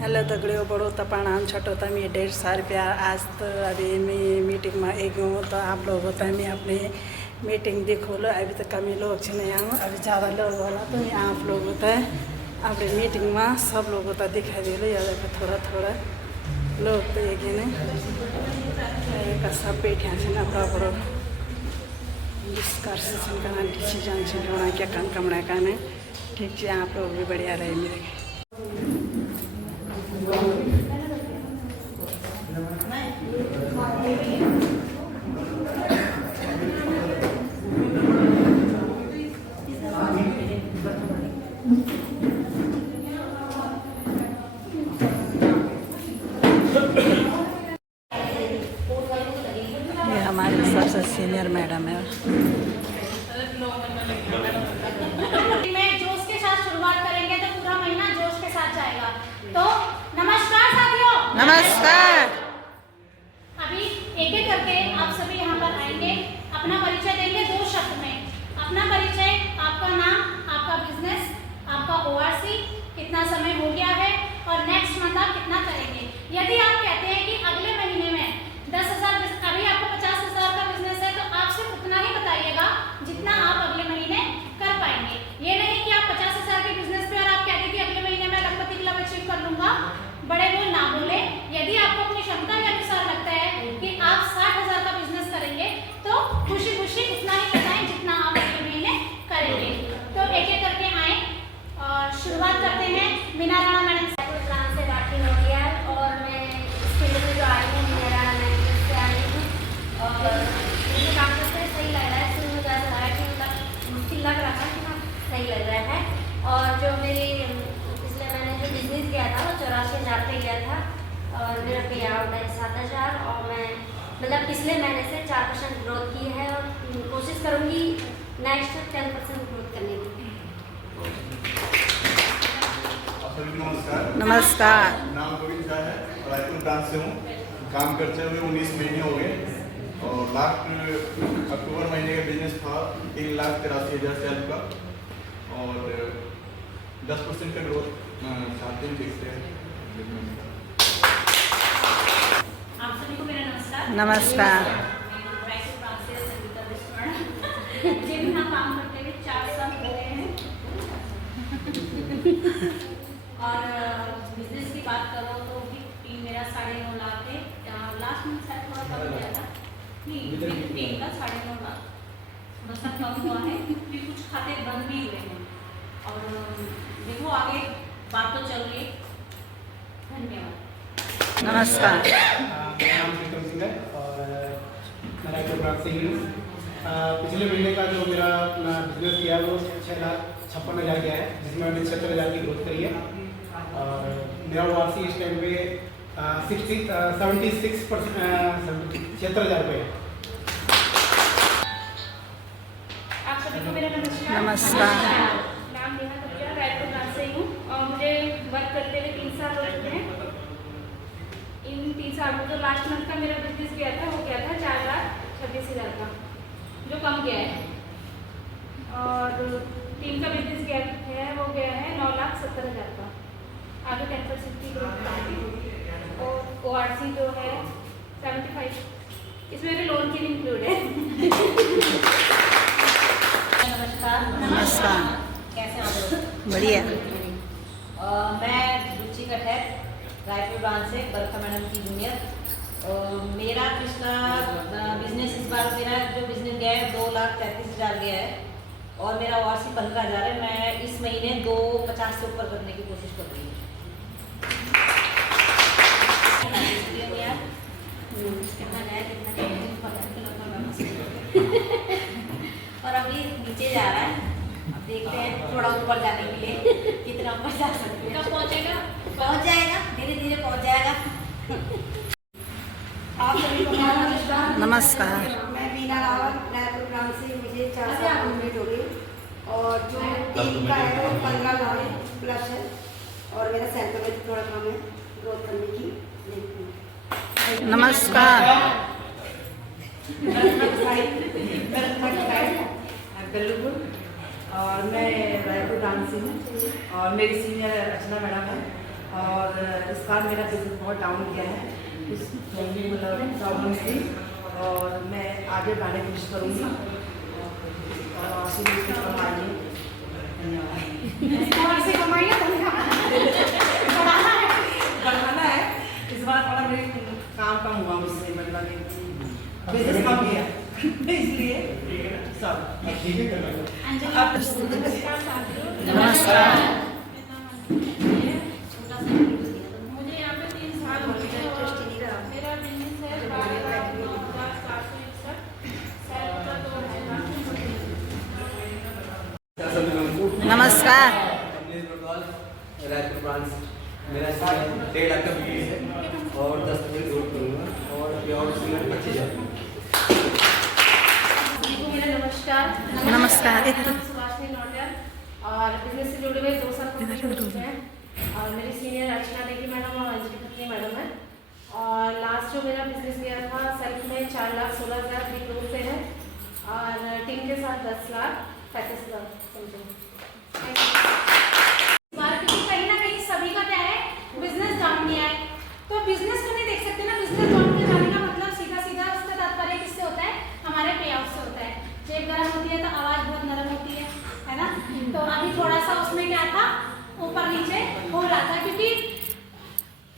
Hello दगड़ियों बड़ो तो प्रणाम छोटो तो मैं ढेर सारे प्यार। आज तो अभी मैं मीटिंग में एक हूँ तो आप लोग होता है मैं अपनी मीटिंग देखो लो। अभी तो कमी लोग नहीं आऊँ, अभी ज़्यादा लोग वाला तो मैं आप लोग होता है अपनी मीटिंग में सब लोग होता दिखाई दे लो। याद थोड़ा थोड़ा लोग तो एक सब बैठे ना बड़ा बड़ो डिस्कशन करना डिसीजन से होना क्या कम कमरा का नहीं ठीक है। आप लोग भी बढ़िया रहे मेरे ये हमारे सबसे सीनियर मैडम है। में जोश के साथ शुरुआत करेंगे तो पूरा महीना जोश के साथ जाएगा। तो नमस्कार साथियों। नमस्कार। अभी एक एक करके आप सभी यहाँ पर आएंगे, अपना परिचय देंगे 2 शब्द में। अपना परिचय, आपका नाम, आपका बिजनेस, आपका ओआरसी, कितना समय हो गया है और नेक्स्ट मंथ आप कितना करेंगे। यदि आप कहते हैं कि अगले महीने में 10,000, अभी आपको 50,000 का बिजनेस है तो आप सिर्फ उतना ही बताइएगा जितना आप अगले महीने कर पाएंगे। ये नहीं कि आप 50,000 के बिजनेस पे और आप कहते कि अगले महीने में लखपति क्लब अचीव कर लूंगा, बड़े बोल ना बोले। यदि आपको अपनी क्षमता के अनुसार लगता है कि आप 60,000 का बिजनेस करेंगे तो खुशी खुशी उतना ही बताएं जितना आप अगले महीने करेंगे। तो एक एक करके आए और शुरुआत करते हैं। मीना राणा मैडम से बाकी हो गया है और मैं इस फील्ड में जो आई हूँ मीना राणा मैडम से आई हूँ और मुझे काम करते सही लग रहा है। शुरू में ऐसा लगा कि मतलब मुश्किल लग रहा था कि हाँ सही लग रहा है। और जो मेरी पिछले मैंने जो बिजनेस किया था वो 84,000 पे गया था और मेरा पे आउट है 7,000 और मैं मतलब पिछले महीने से 4% ग्रोथ की है और कोशिश करूँगी नेक्स्ट 10% ग्रोथ करने की। नमस्कार। नमस्कार। नाम गोविंद झा है, रायपुर ब्रांच से हूँ। काम करते हुए 19 महीने हो गए और लास्ट अक्टूबर महीने का बिजनेस था 3,83,000 सेल का और 10% का ग्रोथ चाहते हैं, देखते हैं। आप सभी को मेरा नमस्कार। नमस्कार। रायपुर ब्रांच से संगीता बिस्वाण जी भी यहाँ काम करते हुए 4 साल हो गए हैं। और बिजनेस की बात करो तो भी टीम मेरा 9.5 लाख है। लास्ट में शायद थोड़ा कम हो गया था, नहीं टीम का 9.5 लाख थोड़ा सा कम हुआ है क्योंकि कुछ खाते बंद भी हुए हैं। और देखो आगे बात तो चल रही है। धन्यवाद। नमस्कार। मेरा नाम प्रीतम सिंह है और मैं रायपुर ब्रांच से ही हूँ। पिछले महीने का जो मेरा बिजनेस किया वो 6,56,000 गया है, जिसमें मैंने 76,000 की ग्रोथ करी है और मेरा वार्षिक इस टाइम पे 76,000 रुपये है। आप सभी को मेरा नमस्कार। नमस्कार। नाम नेहा कपिया, रायपुर ब्रांच से हूँ और मुझे वर्क करते हुए 3 साल हो चुके हैं। इन 3 साल में जो लास्ट मंथ का मेरा बिजनेस गया था वो गया था 4,26,000 का, जो कम गया है। और टीम का बिजनेस गया है वो गया है 9,70,000 का, आगे 10% की ग्रोथ है। और ओआरसी जो है 75, इसमें मेरे लोन की भी इंक्लूड है। नमस्कार। नमस्कार। कैसे आप लोग? बढ़िया। मैं रुचि कठैर, रायपुर ब्रांच से, बरखा मैडम की जूनियर। मेरा पिछला बिजनेस, इस बार मेरा जो बिजनेस गया है 2,33,000 गया है और मेरा वार्षिक 15,000 है। मैं इस महीने 2,50 से ऊपर करने की कोशिश कर रही हूँ। और अभी नीचे जा रहा है, अब देखते हैं थोड़ा ऊपर जाने के लिए कितना ऊपर जा सकते हैं। कब पहुँचेगा? पहुँच जाएगा, धीरे धीरे पहुँच जाएगा। आप सभी को मेरा नमस्कार। नमस्कार। मैं मीना रावत, रायपुर ब्रांच से, मुझे 4 साल कंप्लीट हो गई और जो टीम का है वो 15 लाख प्लस है और मेरा सैंपल में थोड़ा कम है ग्रोथ करने की। नमस्कार। और मैं रायपुर ब्रांच से हूँ और मेरी सीनियर अर्चना मैडम है और साल मेरा बिजनेस बहुत डाउन किया है, कुछ फैमिली मतलब प्रॉब्लम थी और मैं आगे बढ़ाने की कोशिश करूँगी और आशीर्वाद की कमाइए। धन्यवाद। और से कमाइए, बढ़ाना है इस बार थोड़ा मेरे काम कम हुआ मुझसे, मतलब बिजनेस कम किया इसलिए सब ठीक है। नमस्कार। मुझे यहाँ पे 3 साल हो गए और मेरा बिजनेस है 12,09,761 सेल का 2,000। नमस्कार। रायपुर ब्रांच मेरा 1.5 लाख का बिजनेस है और 10 मिनट ग्रोथ करूँगा और प्योर सीमेंट 25,000। मेरा नमस्कार। नमस्कार। सुभाषिनी नौटियाल और बिजनेस से जुड़े हुए 2 साल कंप्लीट हो चुके हैं और मेरी सीनियर अर्चना देवी मैडम और अंजलि खत्री मैडम है और लास्ट जो मेरा बिजनेस गया था सेल्फ में 4,16,000 की ग्रोथ पे है और टीम के साथ 10,35,000 समथिंग। क्योंकि कहीं ना कहीं सभी का क्या है, बिजनेस डाउन किया है, तो बिजनेस को नहीं देख सकते ना। बिजनेस डाउन के जाने का मतलब सीधा सीधा उसका तात्पर्य किससे होता है, हमारे पे आउट से होता है। जेब गर्म होती है तो आवाज़ बहुत नरम होती है ना। तो अभी थोड़ा सा उसमें क्या था, ऊपर नीचे हो रहा था क्योंकि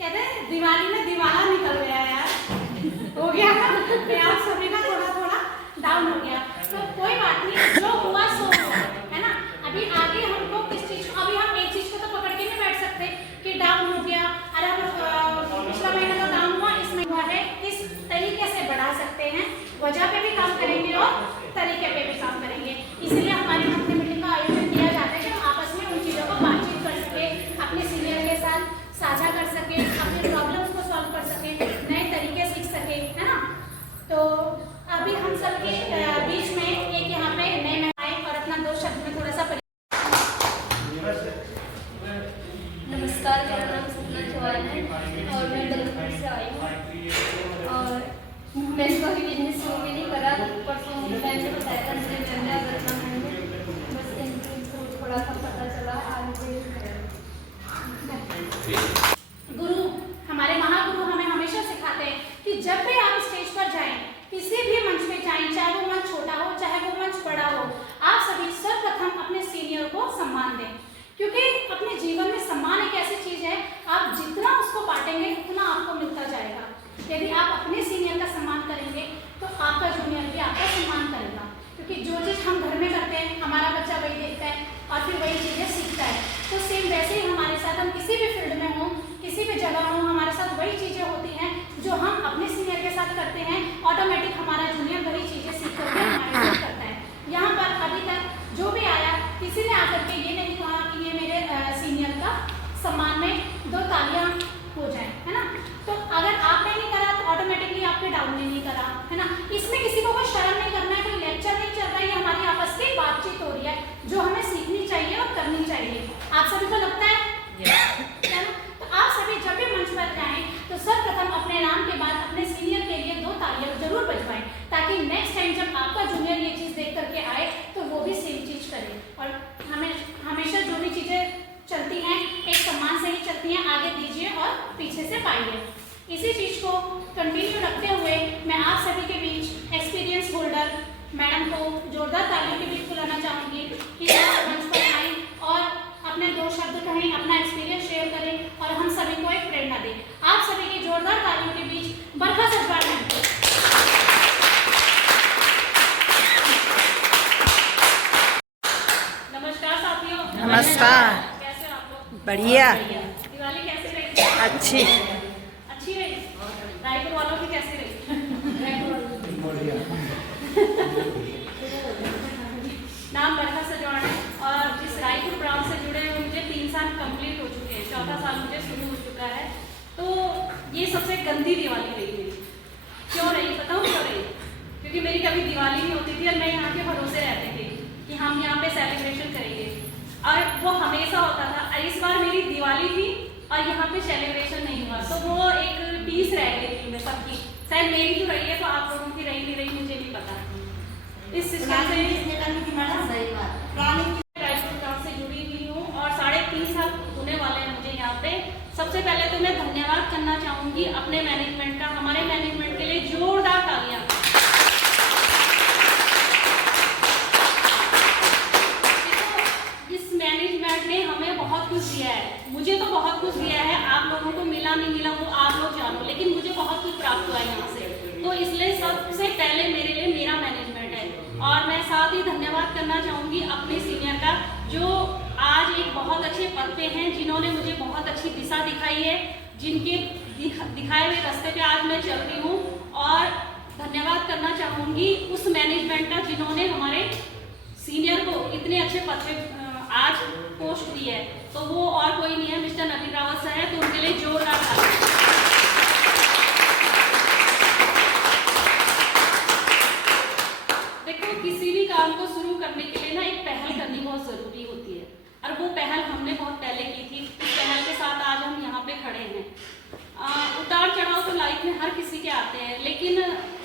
कहते हैं दिवाली में दिवाला निकल गया यार, हो गया पे आउट सभी का थोड़ा थोड़ा डाउन हो गया। तो कोई बात नहीं, जो हुआ सो हुआ है ना। अभी आगे हमको किस चीज़ को, अभी हम एक चीज़ को तो पकड़ के नहीं बैठ सकते कि डाउन हो गया, अरे पिछला महीना तो डाउन हुआ, इस महीना है, किस तरीके से बढ़ा सकते हैं, वजह पे भी काम करेंगे और तरीके पे भी काम करेंगे। इसीलिए हमारी मंथली मीटिंग का आयोजन किया जाता है कि हम आपस में उन चीज़ों को बातचीत कर सके, अपने सीनियर के साथ साझा कर सके, अपने प्रॉब्लम्स को सॉल्व कर सके, नए तरीके सीख सके, है ना। तो अभी हम सबके बीच में एक यहाँ पे नए आए और अपना 2 शब्द में थोड़ा सा नमस्कार, मेरा नाम सपना चौहान है और मैं बलरामपुर से आई हूँ और मैंने कभी बिजनेस शुरू भी नहीं करा। परसों मैंने बताया था मुझे चंदा बरना में बस इनको थोड़ा सा पता चला आगे। गुरु, हमारे महागुरु हमें हमेशा सिखाते हैं कि जब भी आप स्टेज पर जाएं, किसी भी मंच पे जाएं, चाहे वो मंच छोटा हो चाहे वो मंच बड़ा हो, आप सभी सर्वप्रथम अपने सीनियर को सम्मान दें, क्योंकि अपने जीवन में सम्मान एक ऐसी चीज है, आप जितना उसको बांटेंगे उतना आपको मिलता जाएगा। यदि आप अपने सीनियर का सम्मान करेंगे तो आपका जूनियर भी आपका सम्मान करेगा, क्योंकि जो चीज़ हम घर में करते हैं हमारा बच्चा वही देखता है और फिर वही चीज़ें सीखता है। तो सेम वैसे ही हमारे साथ, हम किसी भी फील्ड में हों, किसी भी जगह हों, हमारे साथ वही चीज़ें होती हैं जो हम अपने सीनियर के साथ करते हैं, ऑटोमेटिक हमारा जूनियर वही चीज़ें सीख करके हमारे साथ करता है। यहाँ पर अभी तक जो भी आया, किसी ने आकर के ये नहीं कहा कि ये मेरे सीनियर का सम्मान में 2 तालियां हो जाए, है ना। तो अगर आपने नहीं करा तो ऑटोमेटिकली आपके डाउन ने नहीं करा, है ना। इसमें किसी को कोई शर्म नहीं करना है, कोई लेक्चर नहीं चल रहा है, ये हमारी आपस की बातचीत हो रही है जो हमें सीखनी चाहिए और करनी चाहिए। आप सभी को लगता है ना। तो आप सभी जब भी मंच पर जाएं तो सर्वप्रथम अपने नाम के बाद अपने सीनियर के लिए 2 तालियां जरूर बजवाएं, ताकि नेक्स्ट टाइम जब आपका जूनियर ये चीज़ देख करके आए तो वो भी सेम चीज़ करे। और हमेशा जो भी चीज़ें चलती हैं एक सम्मान से ही चलती हैं, आगे दीजिए और पीछे से पाइए। इसी चीज़ को कंटिन्यू रखते हुए मैं आप सभी के बीच एक्सपीरियंस होल्डर मैडम को जोरदार तालियों के बीच बुलाना चाहूँगी कि मंच पर आएँ और अपने 2 शब्द कहें, अपना एक्सपीरियंस शेयर करें और हम सभी को एक प्रेरणा दें। आप सभी की जोरदार तालियों के बीच बरखा सजवार मैम। नमस्कार साथियों। नमस्कार। कैसे आप लोग? बढ़िया। दिवाली कैसे रही? अच्छी रही। रायपुर वालों की कैसी रही? नाम बरखा सजवान है और जिस रायपुर ब्रांच से जुड़े हुए मुझे 3 साल कंप्लीट हो चुके हैं, 4था साल मुझे शुरू हो चुका है। तो ये सबसे गंदी दिवाली रही मेरी। क्यों रही बताऊँ क्यों रही? क्योंकि मेरी कभी दिवाली नहीं होती थी और मैं यहाँ के भरोसे रहती थी कि हम यहाँ पे सेलिब्रेशन करेंगे और वो हमेशा होता था। इस बार मेरी दिवाली थी और यहाँ पे सेलिब्रेशन नहीं हुआ, तो वो एक पीस रह गई थी मैं सबकी। शायद मेरी तो रही है तो आप लोगों की रही नहीं रही मुझे नहीं पता। इस सिस्टम से रायपुर गाँव से जुड़ी हुई हूँ और 3.5 साल होने वाले हैं मुझे यहाँ पे सबसे पहले तो मैं धन्यवाद करना चाहूँगी अपने मैनेजमेंट का, हमारे मैनेजमेंट के लिए जोरदार तालियां। इस मैनेजमेंट ने हमें बहुत कुछ दिया है, मुझे तो बहुत कुछ दिया है, आप लोगों को मिला नहीं मिला वो आप लोग जानो, लेकिन मुझे बहुत कुछ प्राप्त हुआ है यहाँ से। तो इसलिए सबसे पहले मेरे लिए मेरा मैनेजमेंट है। और मैं साथ ही धन्यवाद करना चाहूँगी अपने सीनियर का, जो आज एक बहुत अच्छे पद पे हैं, जिन्होंने मुझे बहुत अच्छी दिशा दिखाई है, जिनके दिखाए हुए रास्ते पे आज मैं चल रही हूँ। और धन्यवाद करना चाहूँगी उस मैनेजमेंट का जिन्होंने हमारे सीनियर को इतने अच्छे पद पे आज पोस्ट दी है, तो वो और कोई नहीं है, मिस्टर नवीन रावत सर है, तो उनके लिए जोरदार तालियां। देखो, किसी भी काम को शुरू करने के लिए ना एक पहल करनी बहुत जरूरी होती है, और वो पहल हमने बहुत पहले की थी। उस पहल के साथ आज हम यहाँ पे खड़े हैं। उतार चढ़ाव तो लाइफ में हर किसी के आते हैं, लेकिन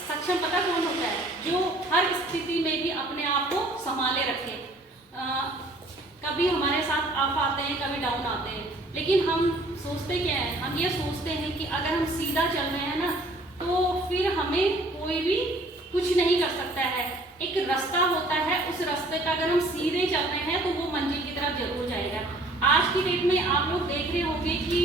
सक्षम पता कौन होता है? जो हर स्थिति में भी अपने आप को संभाले रखे। कभी हमारे साथ अप आते हैं, कभी डाउन आते हैं, लेकिन हम सोचते क्या है? हम ये सोचते हैं कि अगर हम सीधा चल रहे हैं ना, तो फिर हमें कोई भी कुछ नहीं कर सकता है। एक रास्ता होता है, उस रास्ते पर अगर हम सीधे चल रहे हैं तो वो मंजिल की तरफ जरूर जाएगा। आज की डेट में आप लोग देख रहे होंगे कि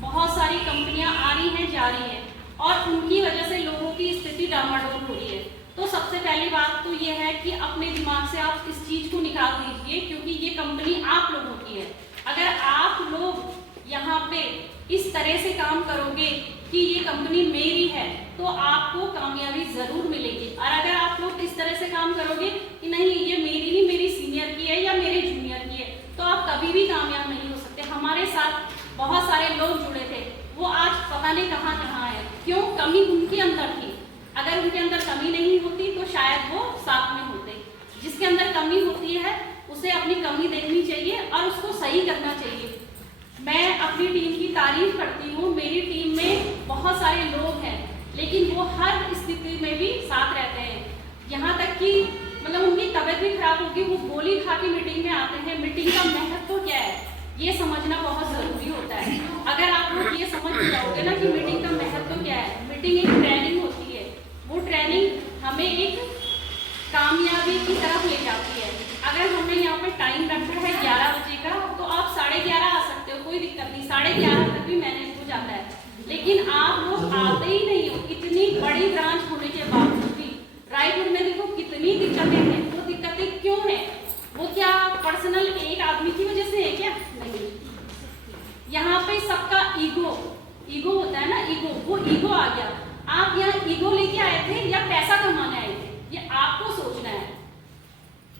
बहुत सारी कंपनियां आ रही हैं, जा रही हैं, और उनकी वजह से लोगों की स्थिति डामाडोल हो रही है। तो सबसे पहली बात तो ये है कि अपने दिमाग से आप इस चीज को निकाल दीजिए, क्योंकि ये कंपनी आप लोगों की है। अगर आप लोग यहाँ पे इस तरह से काम करोगे कि ये कंपनी मेरी है, तो आपको कामयाबी जरूर मिलेगी। और अगर आप लोग इस तरह से काम करोगे कि नहीं ये मेरी नहीं, मेरी सीनियर की है या मेरे जूनियर की है, तो आप कभी भी कामयाब नहीं हो सकते। हमारे साथ बहुत सारे लोग जुड़े थे, वो आज पता नहीं कहाँ कहाँ है। क्यों? कमी उनके अंदर थी। अगर उनके अंदर कमी नहीं होती तो शायद वो साथ में होते। जिसके अंदर कमी होती है उसे अपनी कमी देखनी चाहिए और उसको सही करना चाहिए। मैं अपनी टीम की तारीफ करती हूँ। मेरी टीम में बहुत सारे लोग हैं, लेकिन वो हर स्थिति में भी साथ रहते हैं। यहाँ तक कि मतलब उनकी तबीयत भी खराब होगी, वो गोली खा के मीटिंग में आते हैं। मीटिंग का महत्व क्या है ये समझना बहुत जरूरी होता है। अगर आप लोग ये समझ जाओगे ना कि मीटिंग का महत्व क्या है, मीटिंग एक ट्रेनिंग होती है, वो ट्रेनिंग हमें एक कामयाबी की तरफ ले जाती है। अगर हमने यहाँ पर टाइम रखा है 11 बजे का, तो आप 11:30 आ सकते हो, कोई दिक्कत नहीं, 11:30 तक भी मैनेज हो जाता है। लेकिन आप लोग आते ही नहीं हो। इतनी बड़ी ब्रांच होने के बावजूद भी रायपुर में देखो कितनी दिक्कतें हैं। वो दिक्कतें क्यों है? वो क्या पर्सनल एक आदमी की वजह से है क्या? नहीं। यहाँ पे सबका ईगो होता है ना, वो ईगो आ गया। आप यहाँ ईगो लेके आए थे या पैसा कमाने आए थे, ये आपको सोचना है।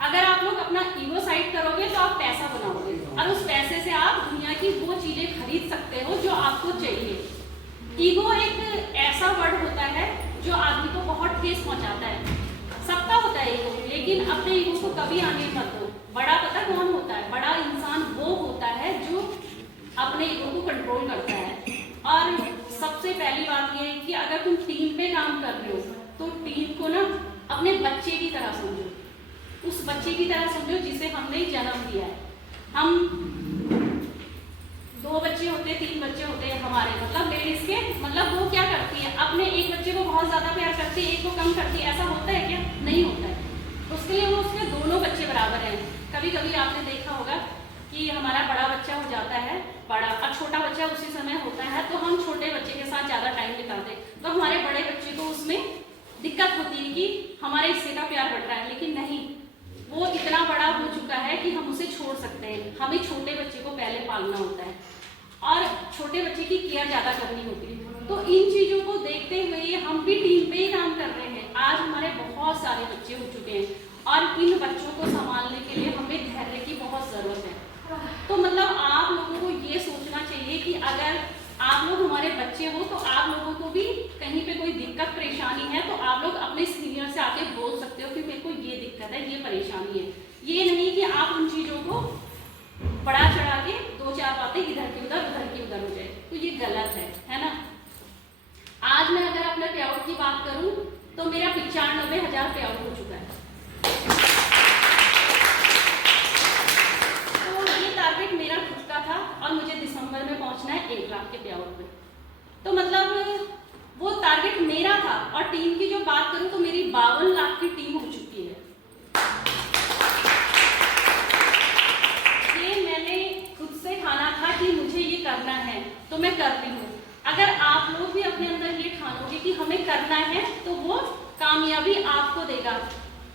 अगर आप लोग अपना ईगो साइड करोगे तो आप पैसा बनाओगे, और उस पैसे से आप दुनिया की वो चीजें खरीद सकते हो जो आपको चाहिए। ईगो एक ऐसा वर्ड होता है जो आदमी को बहुत ठेस पहुंचाता है। सबका होता है ईगो, लेकिन अपने ईगो को कभी आने मत दो। बड़ा पता कौन होता है? बड़ा इंसान वो होता है जो अपने ईगो को कंट्रोल करता है। और सबसे पहली बात ये है कि अगर तुम टीम पे काम कर रहे हो तो टीम को ना अपने बच्चे की तरह समझो। उस बच्चे की तरह समझो जिसे हमने जन्म दिया है। हम 2 बच्चे होते हैं, 3 बच्चे होते हैं हमारे, मतलब लेडीज के, मतलब वो क्या करती है? अपने एक बच्चे को बहुत ज्यादा प्यार करती है, एक को कम करती है। ऐसा होता है क्या? नहीं होता है। उसके लिए वो उसके दोनों बच्चे बराबर हैं। कभी कभी आपने देखा होगा कि हमारा बड़ा बच्चा हो जाता है बड़ा, और छोटा बच्चा उसी समय होता है, तो हम छोटे बच्चे के साथ ज्यादा टाइम बिताते, तो हमारे बड़े बच्चे को उसमें दिक्कत होती है कि हमारे हिस्से का प्यार बढ़ रहा है। लेकिन नहीं, वो इतना बड़ा हो चुका है कि हम उसे छोड़ सकते हैं। हमें छोटे बच्चे को पहले पालना होता है और छोटे बच्चे की केयर ज्यादा करनी होती है। तो इन चीजों को देखते हुए हम भी टीम पे ही काम कर रहे हैं। आज हमारे बहुत सारे बच्चे हो चुके हैं और इन बच्चों को संभालने के लिए हमें धैर्य की बहुत जरूरत है। तो मतलब आप लोगों को ये सोचना चाहिए कि अगर आप लोग हमारे बच्चे हो तो आप लोगों को भी कहीं पे कोई दिक्कत परेशानी है तो आप लोग अपने सीनियर से आके बोल सकते हो कि मेरे को ये दिक्कत है, ये परेशानी है। ये नहीं कि आप उन चीजों को बढ़ा चढ़ा के 2-4 बातें इधर की उधर हो जाए, तो ये गलत है ना। आज मैं अगर अपने पे आउट की बात करूं तो मेरा 95,000 पे आउट हो चुका है। तो ये टारगेट मेरा खुद का था और मुझे दिसंबर में पहुंचना है 1 लाख के पे आउट पे। तो मतलब वो टारगेट मेरा था। और टीम की जो बात करूं तो मेरी 52 लाख की टीम हो चुकी है। ये मैंने खुद से ठाना था कि मुझे ये करना है तो मैं कर रही हूँ। अगर आप लोग भी अपने अंदर ये ठानोगे कि हमें करना है तो वो कामयाबी आपको देगा।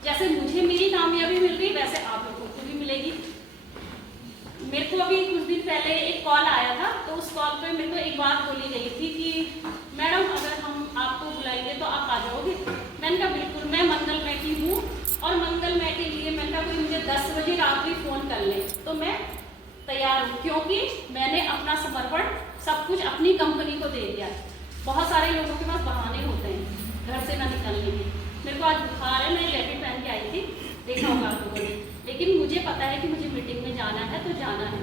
जैसे मुझे मेरी कामयाबी मिल रही वैसे आप लोगों को भी मिलेगी। मेरे को अभी कुछ दिन पहले एक कॉल आया था, तो उस कॉल पे मेरे को एक बात बोली गई थी कि मैडम अगर हम आपको बुलाएंगे तो आप आ जाओगे। मैंने कहा बिल्कुल, मैं मंगल मैटी हूँ और मंगल मैटी के लिए मैंने कहा कोई मुझे 10 बजे रात भी फ़ोन कर ले तो मैं तैयार हूँ, क्योंकि मैंने अपना समर्पण सब कुछ अपनी कंपनी को दे दिया। बहुत सारे लोगों के पास बहाने होते हैं घर से ना निकलने के। मेरे को आज बुखार है, मैं लेटी पहन के आई थी, देखा होगा आप लोगों ने, लेकिन मुझे पता है कि मुझे मीटिंग में जाना है तो जाना है।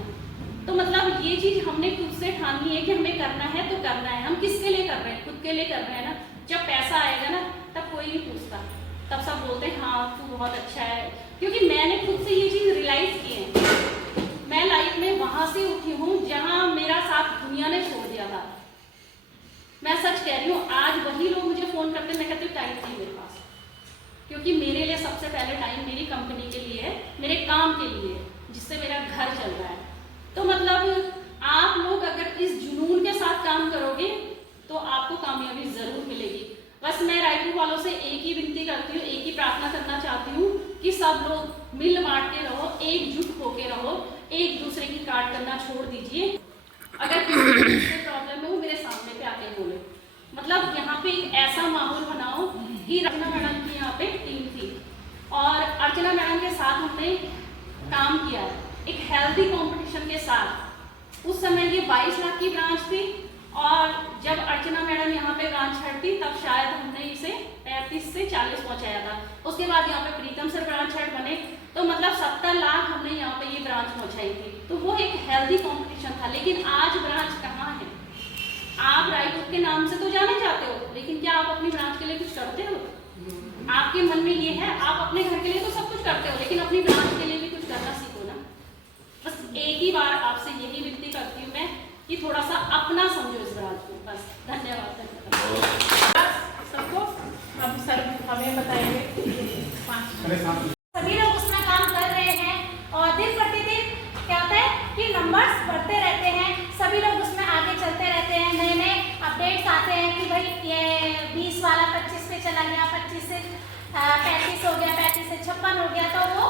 तो मतलब ये चीज़ हमने खुद से ठानी है कि हमें करना है तो करना है। हम किसके लिए कर रहे हैं? खुद के लिए कर रहे हैं ना। जब पैसा आएगा ना तब कोई नहीं पूछता, तब सब बोलते हैं हाँ तू बहुत अच्छा है, क्योंकि मैंने खुद से ये चीज़ रियलाइज़ की है। मैं लाइफ में वहाँ से उठी हूँ जहाँ मेरा साथ दुनिया ने छोड़ दिया था। मैं सच कह रही हूँ, आज वही लोग मुझे फ़ोन करते, मैं कहती हूँ टाइम नहीं मेरे पास, क्योंकि मेरे लिए सबसे पहले टाइम मेरी कंपनी के लिए है, मेरे काम के लिए, जिससे मेरा घर चल रहा है। तो मतलब आप लोग अगर इस जुनून के साथ काम करोगे तो आपको कामयाबी ज़रूर मिलेगी। बस मैं रायपुर वालों से एक ही विनती करती हूँ, एक ही प्रार्थना करना चाहती हूँ कि सब लोग मिल बांट के रहो, एकजुट होके रहो, एक दूसरे की काट करना छोड़ दीजिए। अगर किसी से प्रॉब्लम है वो मेरे सामने पे आके बोले। मतलब यहाँ पे एक ऐसा माहौल बनाओ कि अर्चना मैडम की यहाँ पे टीम थी और अर्चना मैडम के साथ हमने काम किया एक हेल्दी कंपटीशन के साथ। उस समय ये 22 लाख की ब्रांच थी और जब अर्चना मैडम यहाँ पे ब्रांच छड़ी तब शायद हमने इसे 35 से 40 पहुँचाया था। उसके बाद यहाँ पे प्रीतम सर ब्रांच हेड बने, तो मतलब 70 लाख हमने यहाँ पे ये ब्रांच पहुँचाई थी। तो वो एक हेल्दी कंपटीशन था। लेकिन आज ब्रांच कहाँ है? आप रायपुर के नाम से तो जाने जाते हो, लेकिन क्या आप अपनी ब्रांच के लिए कुछ करते हो? आपके मन में ये है, आप अपने घर के लिए तो सब कुछ करते हो, लेकिन अपनी ब्रांच के लिए भी कुछ करना सीखो ना। बस एक ही बार आपसे यही विनती करती हूँ मैं कि थोड़ा सा अपना समझो इस ब्रांच को। बस धन्यवाद सबको। अब सर हमें बताएंगे 5 सभी लोग उसमें काम कर रहे हैं और दिन प्रतिदिन क्या होता है कि नंबर्स बढ़ते रहते हैं। सभी लोग उसमें आगे चलते रहते हैं, नए नए अपडेट्स आते हैं कि भाई ये 20 वाला 25 पे चला गया, 25 से 35 हो गया, 35 से 56 हो गया। तो वो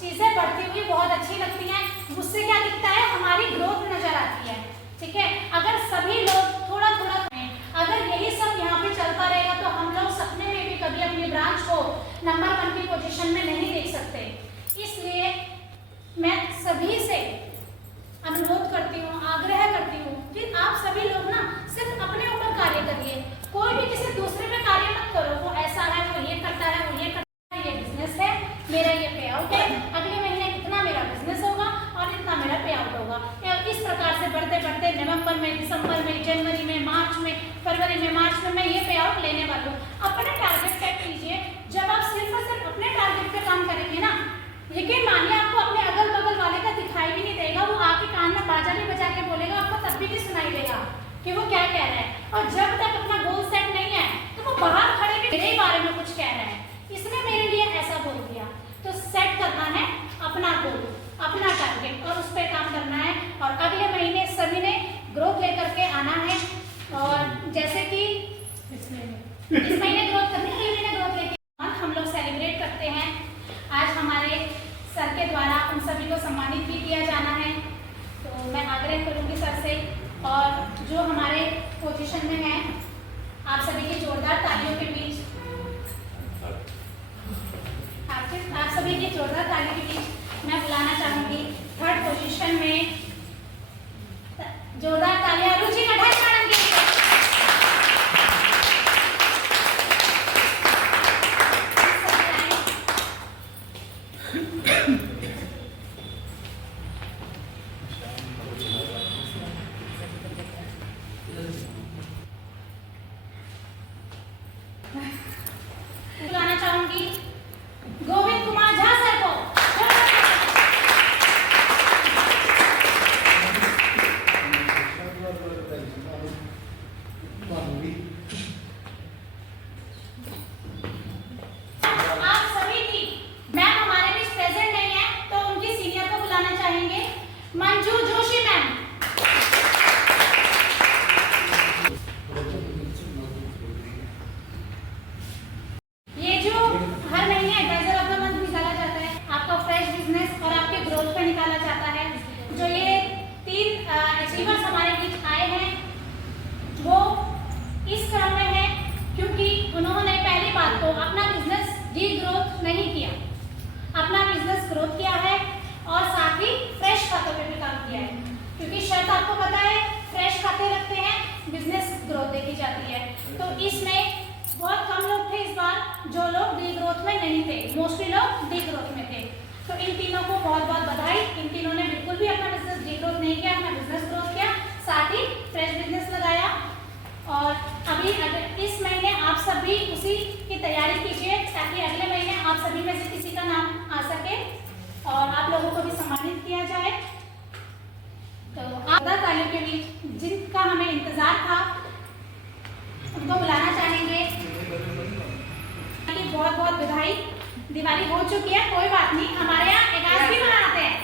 चीज़ें बढ़ती हुई बहुत अच्छी लगती हैं। उससे क्या दिखता है? हमारी ग्रोथ नजर आती है। ठीक है, अगर सभी लोग थोड़ा थोड़ा अगर यही सब यहाँ पे चलता रहेगा तो हम लोग सपने में भी कभी अपनी ब्रांच को नंबर 1 की पोजीशन में नहीं देख सकते। इसलिए मैं सभी से अनुरोध करती हूँ, आग्रह करती हूँ कि आप सभी लोग ना सिर्फ अपने ऊपर कार्य करिए, कोई भी किसी दूसरे पे कार्य मत करो। वो ऐसा है, वो ये करता है, वो ये करता है, ये बिजनेस है, मेरा ये पे आउट है, अगले महीने इतना मेरा बिजनेस होगा और इतना मेरा पे आउट होगा। इस प्रकार से बढ़ते बढ़ते नवंबर में, दिसंबर में, जनवरी में, मार्च में, फरवरी में, मार्च में मैं ये पे आउट लेने वाली हूँ। अपने टारगेट सेट कीजिए। जब आप सिर्फ और सिर्फ अपने टारगेट पे काम करेंगे ना, यकीन मानिए आपको अपने अगल बगल वाले का दिखाई भी नहीं देगा। वो आके कान में बाजा भी बजा के बोलेगा, आपको तब भी नहीं सुनाई देगा कि वो क्या कह रहा है। और जब तक अपना गोल सेट नहीं है तो वो बाहर खड़े भी मेरे बारे में कुछ कह रहे हैं, इसने मेरे लिए ऐसा बोल दिया। तो सेट करना है अपना गोल, अपना टारगेट और उस पर काम करना है। और अगले महीने सभी ने ग्रोथ लेकर के आना है। और जैसे कि इस महीने ग्रोथ करने के लिए ग्रोथ लेके हम लोग सेलिब्रेट करते हैं। आज हमारे सर के द्वारा उन सभी को सम्मानित भी किया जाना है। तो मैं आग्रह करूंगी सर से, और जो हमारे पोजीशन में हैं आप सभी की जोरदार तालियों के बीच, आप सभी की जोरदार तालियों के बीच मैं बुलाना चाहूंगी 3rd पोजीशन में जोरदार तालियां रुचि कठार मैडम के लिए। बुलाना चाहूंगी गोविंद कुमार झा सर को। ग्रोथ में नहीं थे, मोस्टली लोग डी ग्रोथ में थे। तो इन तीनों को बहुत बहुत बधाई। इन तीनों ने बिल्कुल भी अपना बिजनेस डी ग्रोथ नहीं किया, अपना बिजनेस ग्रोथ किया, साथ ही फ्रेश बिजनेस लगाया। और अभी इस महीने आप सभी उसी की तैयारी कीजिए ताकि अगले महीने आप सभी में से किसी का नाम आ सके और आप लोगों को भी सम्मानित किया जाए। तो आधा तालियों के बीच जिनका हमें इंतजार था उनको बुलाना चाहेंगे। बहुत बहुत बधाई। दिवाली हो चुकी है, कोई बात नहीं, हमारे यहाँ एकादश भी मनाते हैं,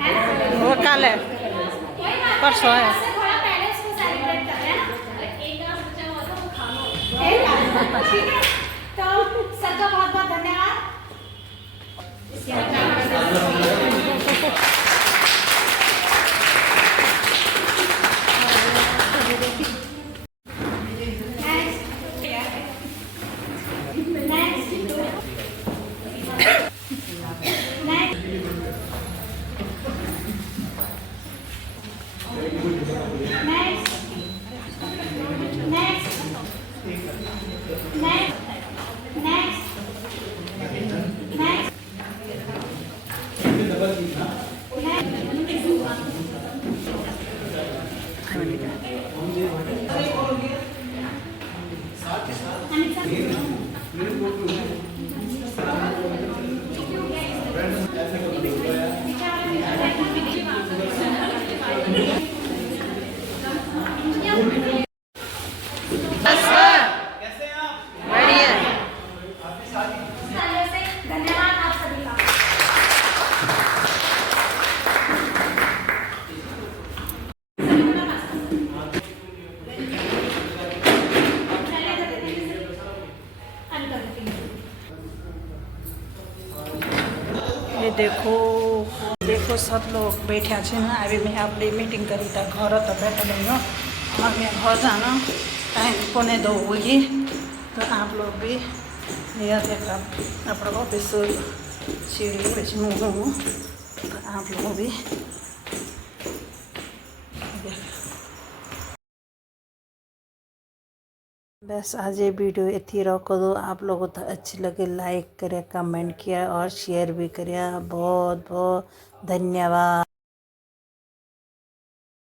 है ना? वो कल है, कोई बात परसों है। नहीं, थोड़ा पहले उसको सेलिब्रेट करते हैं ना। एक गाँव बचा हुआ था वो खा लो। ठीक है, तो सबका बहुत बहुत धन्यवाद। धन्यवाद आप सभी का। ये देखो देखो सब लोग बैठा छे ना। अभी मैं अपनी मीटिंग करी था घर तो बैठे नहीं हो, और मैं घर जाना टाइम 1:45 होगी। तो आप लोग भी यह देखा अपना ऑफिस सीढ़ी बेचूँ हूँ, तो आप लोग भी बस आज ये वीडियो इतनी रखो दो। आप लोगों को अच्छी लगे लाइक करें, कमेंट किया और शेयर भी करें। बहुत बहुत धन्यवाद।